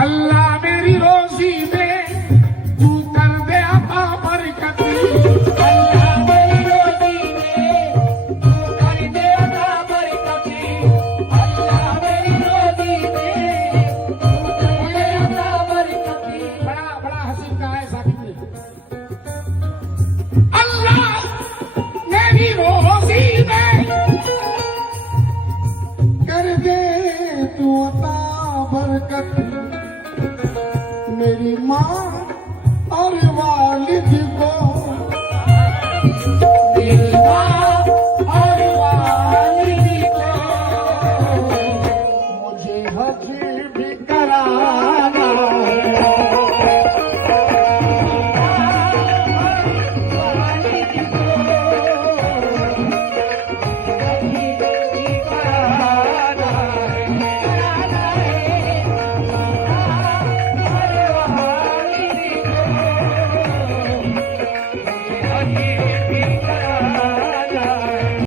अल्लाह मेरी रोजी दे तू कर दे अता बरकत। अल्लाह मेरी रोजी दे तू कर दे अता बरकत। अल्लाह मेरी रोजी दे तू कर दे अता बरकत। बड़ा बड़ा हसीन का है साकिब ने। अल्लाह मेरी रोजी दे कर दे तू अता बरकत। मेरी माँ और वालिद को मेरी माँ और वालिद को मुझे हज भी कराना है। वालिद को कभी कराना है। कराना है। और वालिद को मुझे